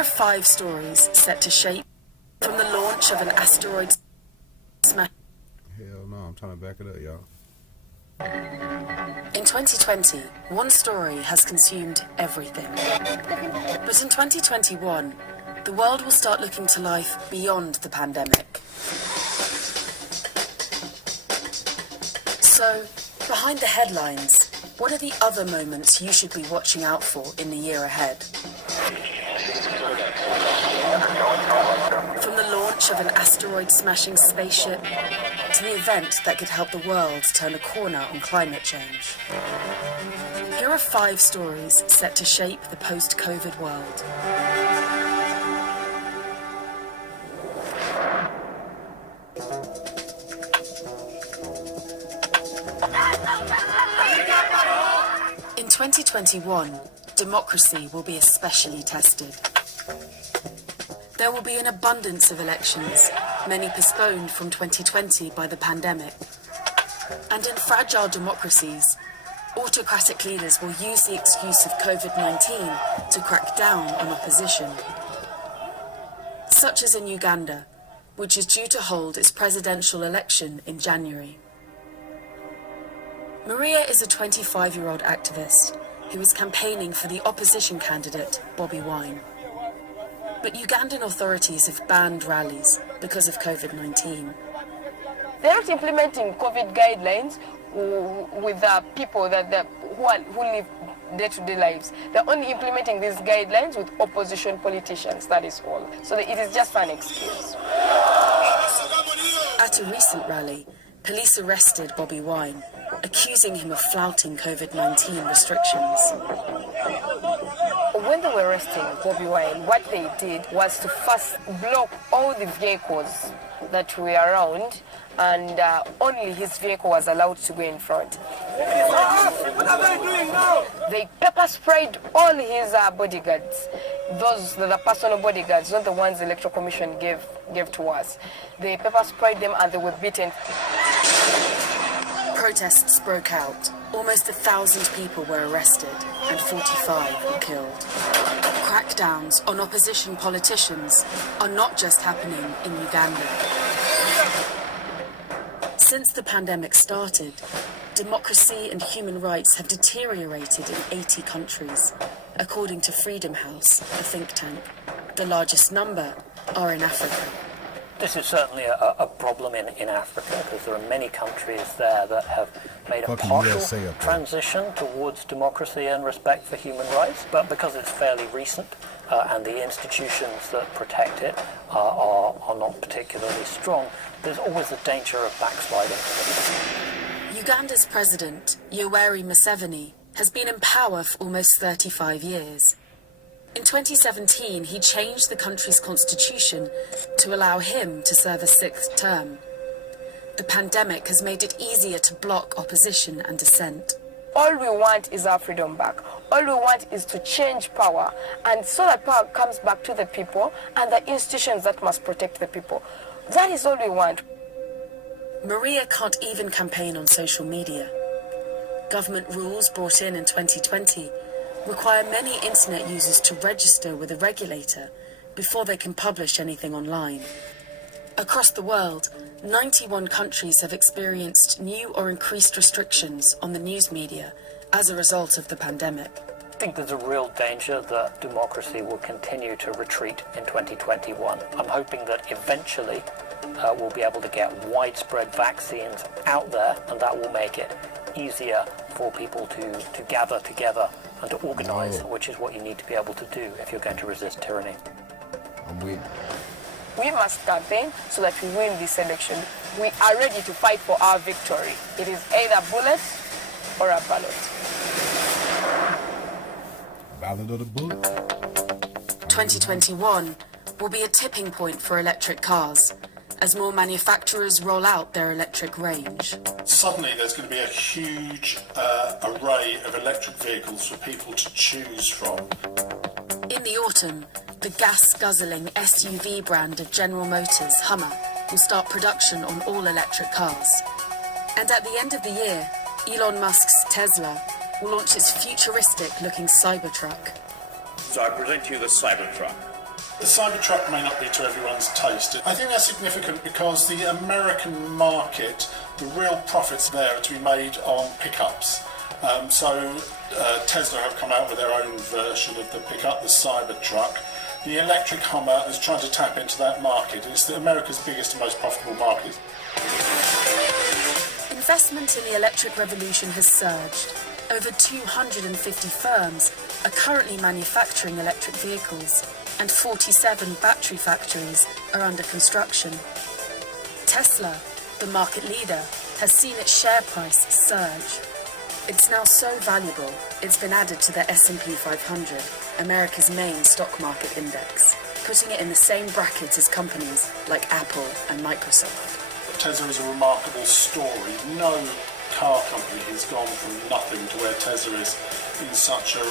are 5 stories set to shape from the launch of an asteroid smash. Hell no, I'm trying to back it up, y'all. In 2020, one story has consumed everything. But in 2021, the world will start looking to life beyond the pandemic. So, behind the headlines, what are the other moments you should be watching out for in the year ahead? From the launch of an asteroid-smashing spaceship to the event that could help the world turn a corner on climate change. Here are 5 stories set to shape the post-COVID world. In 2021, democracy will be especially tested. There will be an abundance of elections, many postponed from 2020 by the pandemic. And in fragile democracies, autocratic leaders will use the excuse of COVID-19 to crack down on opposition. Such as in Uganda, which is due to hold its presidential election in January. Maria is a 25-year-old activist who is campaigning for the opposition candidate, Bobi Wine. But Ugandan authorities have banned rallies because of COVID-19. They're not implementing COVID guidelines with people who live day-to-day lives. They're only implementing these guidelines with opposition politicians, that is all. So it is just an excuse. At a recent rally, police arrested Bobi Wine, accusing him of flouting COVID-19 restrictions. When they were arresting Bobi Wine, what they did was to first block all the vehicles that were around, and only his vehicle was allowed to go in front. What are they doing now? They pepper sprayed all his bodyguards. Those are the personal bodyguards, not the ones the Electoral Commission gave to us. They pepper sprayed them and they were beaten. Protests broke out. Almost 1,000 people were arrested and 45 were killed. Crackdowns on opposition politicians are not just happening in Uganda. Since the pandemic started, democracy and human rights have deteriorated in 80 countries, according to Freedom House, a think tank. The largest number are in Africa. This is certainly a problem in Africa, because there are many countries there that have made a partial transition towards democracy and respect for human rights, but because it's fairly recent and the institutions that protect it are not particularly strong, there's always a danger of backsliding. Uganda's president, Yoweri Museveni, has been in power for almost 35 years. In 2017, he changed the country's constitution to allow him to serve a 6th term. The pandemic has made it easier to block opposition and dissent. All we want is our freedom back. All we want is to change power, and so that power comes back to the people and the institutions that must protect the people. That is all we want. Maria can't even campaign on social media. Government rules brought in 2020 require many internet users to register with a regulator before they can publish anything online. Across the world, 91 countries have experienced new or increased restrictions on the news media as a result of the pandemic. I think there's a real danger that democracy will continue to retreat in 2021. I'm hoping that eventually we'll be able to get widespread vaccines out there, and that will make it easier for people to gather together and to organise, which is what you need to be able to do if you're going to resist tyranny. I'm weak. We must campaign so that we win this election. We are ready to fight for our victory. It is either bullet or a ballot. Ballot or the bullet? 2021 will be a tipping point for electric cars as more manufacturers roll out their electric range. Suddenly there's going to be a huge array of electric vehicles for people to choose from. In the autumn, the gas-guzzling SUV brand of General Motors, Hummer, will start production on all electric cars. And at the end of the year, Elon Musk's Tesla will launch its futuristic-looking Cybertruck. So I present to you the Cybertruck. The Cybertruck may not be to everyone's taste. I think that's significant because the American market, the real profits there are to be made on pickups. Tesla have come out with their own version of the pickup, the Cybertruck. The electric Hummer is trying to tap into that market. It's America's biggest and most profitable market. Investment in the electric revolution has surged. Over 250 firms are currently manufacturing electric vehicles, and 47 battery factories are under construction. Tesla, the market leader, has seen its share price surge. It's now so valuable, it's been added to the S&P 500, America's main stock market index, putting it in the same bracket as companies like Apple and Microsoft. Tesla is a remarkable story. No car company has gone from nothing to where Tesla is in such a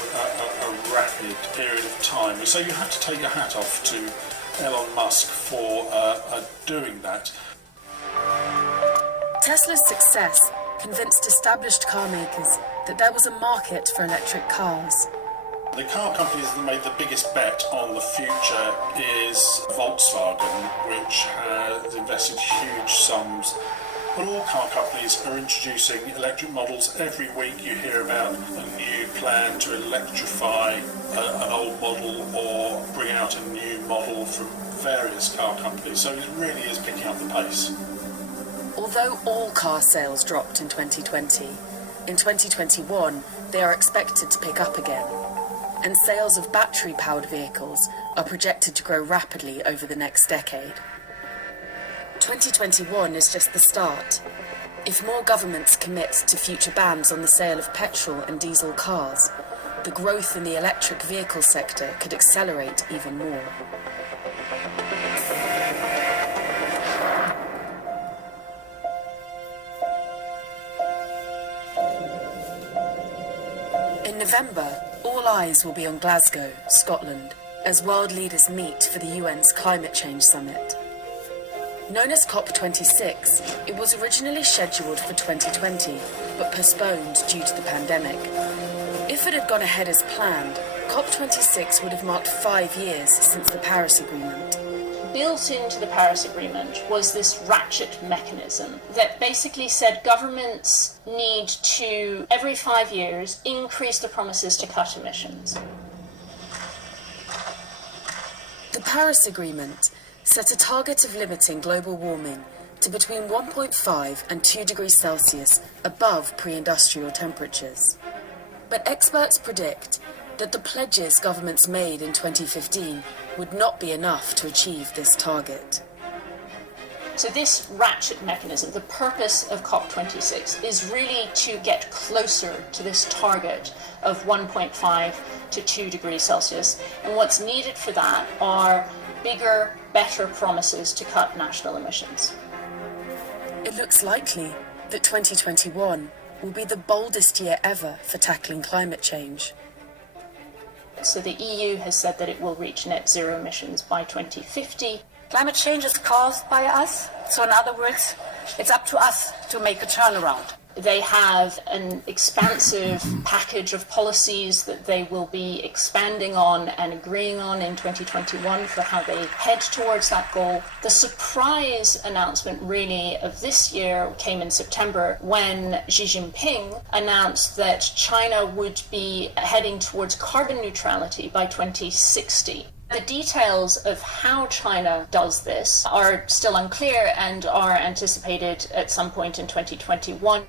rapid period of time. So you have to take your hat off to Elon Musk for doing that. Tesla's success convinced established car makers that there was a market for electric cars. The car companies that made the biggest bet on the future is Volkswagen, which has invested huge sums. But all car companies are introducing electric models. Every week you hear about a new plan to electrify an old model or bring out a new model from various car companies. So it really is picking up the pace. Although all car sales dropped in 2020, in 2021 they are expected to pick up again. And sales of battery-powered vehicles are projected to grow rapidly over the next decade. 2021 is just the start. If more governments commit to future bans on the sale of petrol and diesel cars, the growth in the electric vehicle sector could accelerate even more. In November, all eyes will be on Glasgow, Scotland, as world leaders meet for the UN's Climate Change Summit. Known as COP26, it was originally scheduled for 2020, but postponed due to the pandemic. If it had gone ahead as planned, COP26 would have marked 5 years since the Paris Agreement. Built into the Paris Agreement was this ratchet mechanism that basically said governments need to, every 5 years, increase the promises to cut emissions. The Paris Agreement set a target of limiting global warming to between 1.5 and 2 degrees Celsius above pre-industrial temperatures. But experts predict that the pledges governments made in 2015 would not be enough to achieve this target. So this ratchet mechanism, the purpose of COP26, is really to get closer to this target of 1.5 to 2 degrees Celsius. And what's needed for that are bigger, better promises to cut national emissions. It looks likely that 2021 will be the boldest year ever for tackling climate change. So the EU has said that it will reach net zero emissions by 2050. Climate change is caused by us, so in other words, it's up to us to make a turnaround. They have an expansive package of policies that they will be expanding on and agreeing on in 2021 for how they head towards that goal. The surprise announcement really of this year came in September when Xi Jinping announced that China would be heading towards carbon neutrality by 2060. The details of how China does this are still unclear and are anticipated at some point in 2021.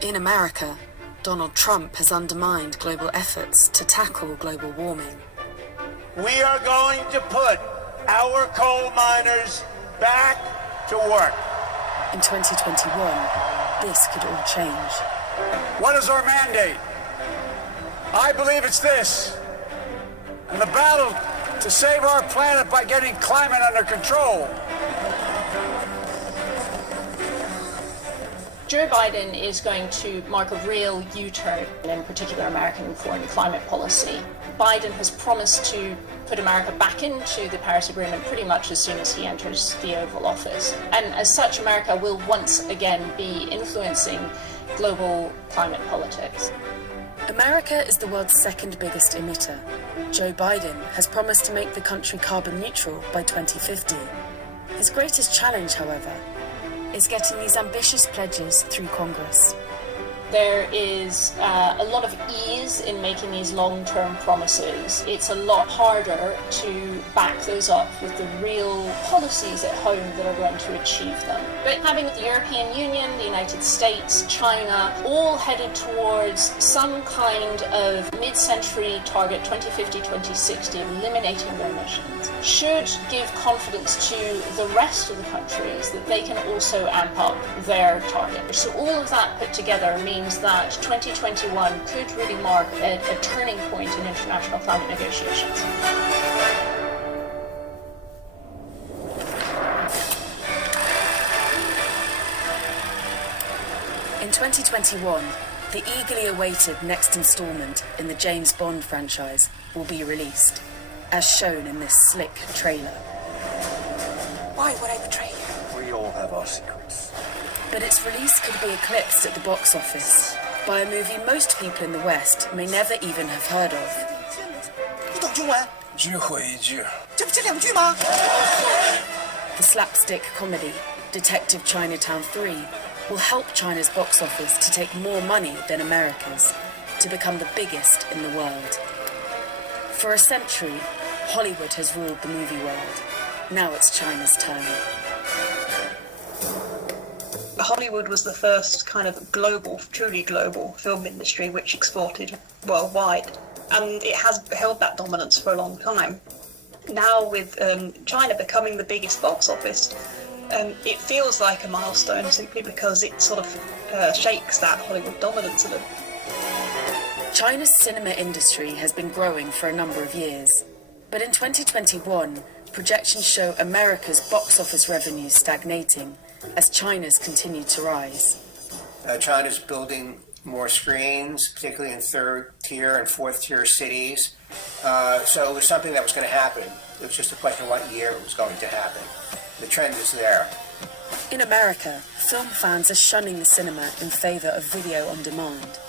In America, Donald Trump has undermined global efforts to tackle global warming. We are going to put our coal miners back to work. In 2021, this could all change. What is our mandate? I believe it's this. In the battle to save our planet by getting climate under control. Joe Biden is going to mark a real U-turn, in particular American foreign climate policy. Biden has promised to put America back into the Paris Agreement pretty much as soon as he enters the Oval Office. And as such, America will once again be influencing global climate politics. America is the world's second biggest emitter. Joe Biden has promised to make the country carbon neutral by 2050. His greatest challenge, however, is getting these ambitious pledges through Congress. There is a lot of ease in making these long-term promises. It's a lot harder to back those up with the real policies at home that are going to achieve them. But having the European Union, the United States, China, all headed towards some kind of mid-century target, 2050-2060, eliminating their emissions, should give confidence to the rest of the countries that they can also amp up their target. So all of that put together means that 2021 could really mark a turning point in international climate negotiations. In 2021, the eagerly awaited next installment in the James Bond franchise will be released, as shown in this slick trailer. Why would I betray you? We all have our secrets. But its release could be eclipsed at the box office by a movie most people in the West may never even have heard of. The slapstick comedy, Detective Chinatown 3, will help China's box office to take more money than America's, to become the biggest in the world. For a century, Hollywood has ruled the movie world. Now it's China's turn. Hollywood was the first kind of global, truly global film industry which exported worldwide, and it has held that dominance for a long time. Now with China becoming the biggest box office, it feels like a milestone simply because it sort of shakes that Hollywood dominance a little. China's cinema industry has been growing for a number of years, but in 2021, projections show America's box office revenues stagnating as China's continued to rise. China's building more screens, particularly in third-tier and fourth-tier cities. So it was something that was going to happen. It was just a question of what year it was going to happen. The trend is there. In America, film fans are shunning the cinema in favour of video on demand.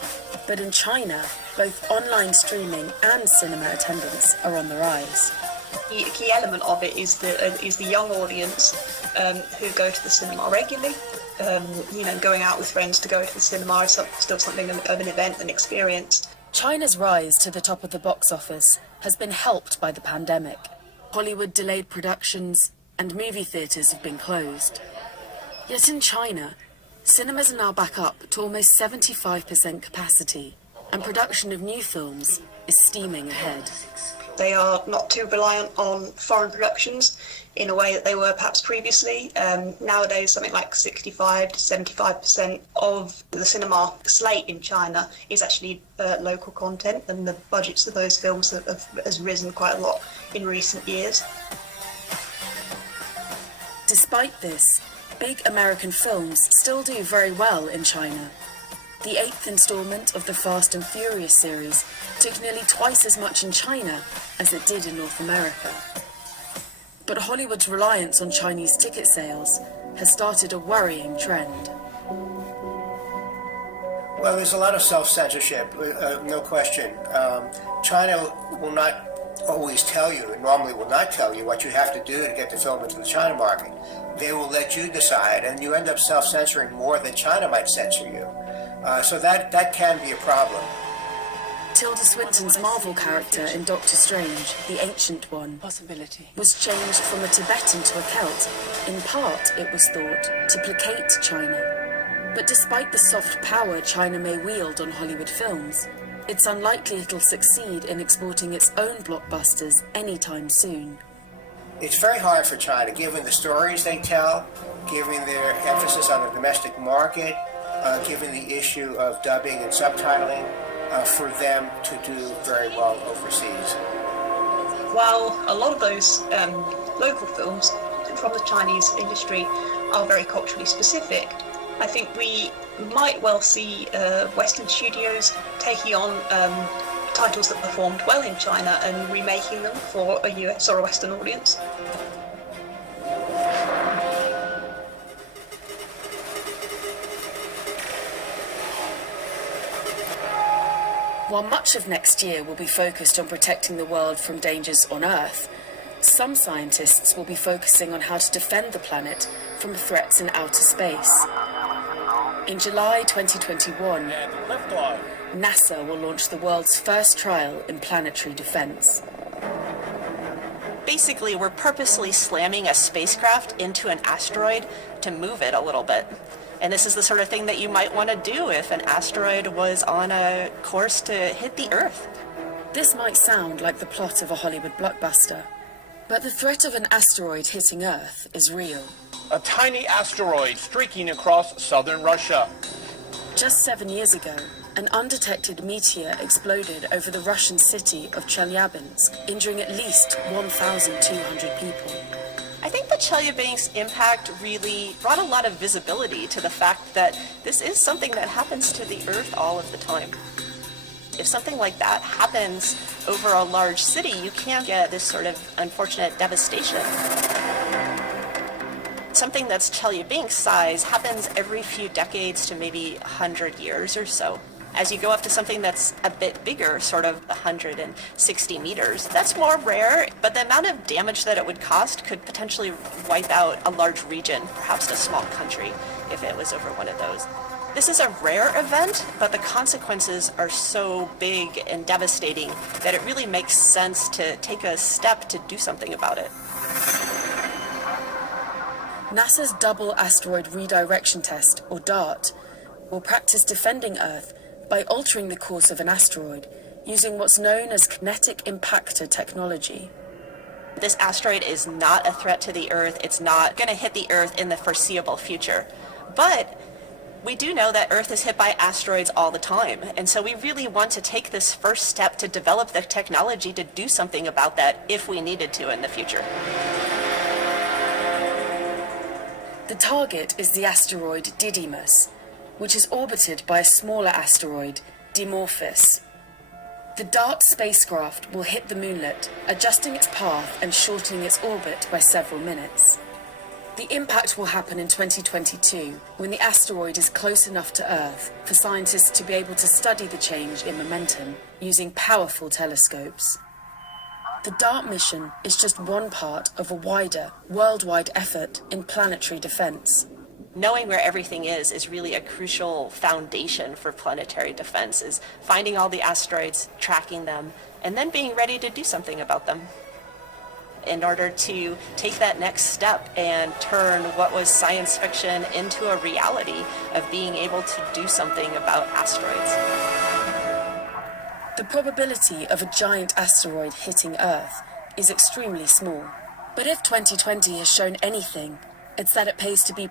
But in China, both online streaming and cinema attendance are on the rise. The key element of it is the young audience who go to the cinema regularly. Going out with friends to go to the cinema is still something of an event, an experience. China's rise to the top of the box office has been helped by the pandemic. Hollywood delayed productions and movie theatres have been closed. Yet in China, cinemas are now back up to almost 75% capacity, and production of new films is steaming ahead. They are not too reliant on foreign productions in a way that they were perhaps previously. Nowadays, something like 65 to 75% of the cinema slate in China is actually local content, and the budgets of those films has risen quite a lot in recent years. Despite this, big American films still do very well in China. The 8th installment of the Fast and Furious series took nearly twice as much in China as it did in North America. But Hollywood's reliance on Chinese ticket sales has started a worrying trend. Well, there's a lot of self-censorship, no question. China will not always tell you, and normally will not tell you, what you have to do to get the film into the China market. They will let you decide, and you end up self-censoring more than China might censor you. So that can be a problem. Tilda Swinton's Marvel character in Doctor Strange, the Ancient One, was changed from a Tibetan to a Celt. In part, it was thought, to placate China. But despite the soft power China may wield on Hollywood films, it's unlikely it'll succeed in exporting its own blockbusters anytime soon. It's very hard for China, given the stories they tell, given their emphasis on the domestic market, given the issue of dubbing and subtitling, for them to do very well overseas. While a lot of those local films from the Chinese industry are very culturally specific, I think we might well see Western studios taking on titles that performed well in China and remaking them for a US or a Western audience. While much of next year will be focused on protecting the world from dangers on Earth, some scientists will be focusing on how to defend the planet from threats in outer space. In July 2021, NASA will launch the world's first trial in planetary defense. Basically, we're purposely slamming a spacecraft into an asteroid to move it a little bit. And this is the sort of thing that you might want to do if an asteroid was on a course to hit the Earth. This might sound like the plot of a Hollywood blockbuster, but the threat of an asteroid hitting Earth is real. A tiny asteroid streaking across southern Russia. Just 7 years ago, an undetected meteor exploded over the Russian city of Chelyabinsk, injuring at least 1,200 people. I think the Chelyabinsk impact really brought a lot of visibility to the fact that this is something that happens to the Earth all of the time. If something like that happens over a large city, you can get this sort of unfortunate devastation. Something that's Chelyabinsk size happens every few decades to maybe 100 years or so. As you go up to something that's a bit bigger, sort of 160 meters, that's more rare, but the amount of damage that it would cost could potentially wipe out a large region, perhaps a small country, if it was over one of those. This is a rare event, but the consequences are so big and devastating that it really makes sense to take a step to do something about it. NASA's Double Asteroid Redirection Test, or DART, will practice defending Earth by altering the course of an asteroid using what's known as kinetic impactor technology. This asteroid is not a threat to the Earth. It's not going to hit the Earth in the foreseeable future. But we do know that Earth is hit by asteroids all the time, and so we really want to take this first step to develop the technology to do something about that if we needed to in the future. The target is the asteroid Didymos, which is orbited by a smaller asteroid, Dimorphos. The DART spacecraft will hit the moonlet, adjusting its path and shortening its orbit by several minutes. The impact will happen in 2022, when the asteroid is close enough to Earth for scientists to be able to study the change in momentum using powerful telescopes. The DART mission is just one part of a wider, worldwide effort in planetary defense. Knowing where everything is really a crucial foundation for planetary defense, is finding all the asteroids, tracking them, and then being ready to do something about them. In order to take that next step and turn what was science fiction into a reality of being able to do something about asteroids. The probability of a giant asteroid hitting Earth is extremely small. But if 2020 has shown anything, it's that it pays to be